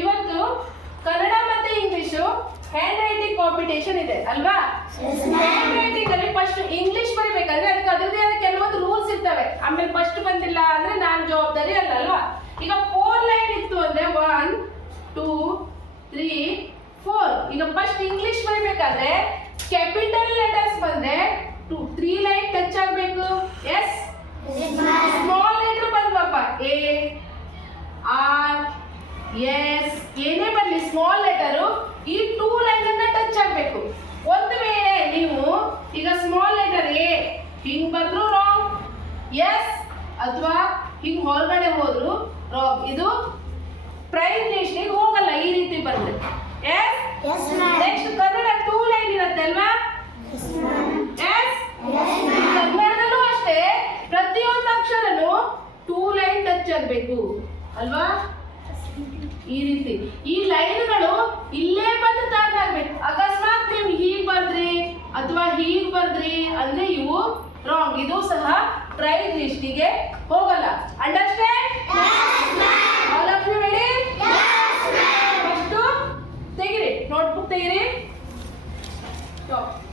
ಇವತ್ತು ಕನ್ನಡ ಮತ್ತೆ English hand writing competition ಇದೆ ಅಲ್ವಾ? ಹ್ಯಾಂಡ್ ರೈಟಿಂಗ್ ಅಲ್ಲಿ ಫಸ್ಟ್ ಇಂಗ್ಲಿಷ್ ಬರೀಬೇಕಂದ್ರೆ ಅದಕ್ಕೆ ಅದರದೇ ಆದ ಕೆಲವೊಂದು ರೂಲ್ಸ್ ಇರ್ತವೆ. ಆಮೇಲೆ ಫಸ್ಟ್ ಬಂದಿಲ್ಲ ಅಂದ್ರೆ ನಾನು ಜವಾಬ್ದಾರಿ ಅಲ್ಲ ಅಲ್ವಾ? ಈಗ 4 ಲೈನ್ ಇತ್ತು ಅಂದ್ರೆ 1 2 3 4. ಈಗ ಫಸ್ಟ್ ಇಂಗ್ಲಿಷ್ ಬರೀಬೇಕಾದ್ರೆ ಕ್ಯಾಪಿಟಲ್ ಲೆಟರ್ಸ್ ಬಂದ್ರೆ 3 ಲೈನ್ ಟಚ್ ಆಗಬೇಕು. ಎಸ್, ಸ್ಮಾಲ್ ಲೆಟರ್ ಬಂದ್ವಪ್ಪ, ಎ ಆರ್ ಎಸ್ ಏನೇ ಬರಲಿ ಸ್ಮಾಲ್ ಲೆಟರು ಈ 2 ಲೈನ್ ಅನ್ನ ಟಚ್ ಆಗಬೇಕು. ಒಂದು ವೇಳೆ ನೀವು ಈಗ ಸ್ಮಾಲ್ ಲೆಟರ್ ಎ ಹಿಂಗ್ ಬಂದ್ರು ರಾಂಗ್, ಎಸ್ ಅಥವಾ ಹಿಂಗ್ ಹೊರಗಡೆ ಹೋದ್ರು ರಾಂಗ್. ಇದು ಪ್ರೈಸ್ ಲಿಸ್ಟಿಗೆ ಹೋಗಲ್ಲ ಈ ರೀತಿ ಬಂದ್ರೆ. ಎಸ್, ನೆಕ್ಸ್ಟ್ ಕನ್ನಡ 2 ಲೈನ್ ಇರುತ್ತೆ ಅಲ್ವಾ? ಎಸ್, ಕನ್ನಡದಲ್ಲೂ ಅಷ್ಟೇ ಪ್ರತಿಯೊಂದು ಅಕ್ಷರನು 2 ಲೈನ್ ಟಚ್ ಆಗಬೇಕು ಅಲ್ವಾ? ಈ ರೀತಿ ಈ ಲೈನ್ಗಳು ಇಲ್ಲೇ ಬಂದು ಟರ್ನ್ ಆಗ್ಬೇಕು. ಅಕಸ್ಮಾತ್ ನೀವು ಹೀಗ್ ಬರ್ದ್ರಿ ಅಥವಾ ಹೀಗ್ ಬರ್ದ್ರಿ ಅಂದ್ರೆ ಇವು ರಾಂಗ್. ಇದು ಸಹ ಪ್ರೈಸ್ ಲಿಸ್ಟಿಗೆ ಹೋಗಲ್ಲ. ಅಂಡರ್ಸ್ಟ್ಯಾಂಡ್?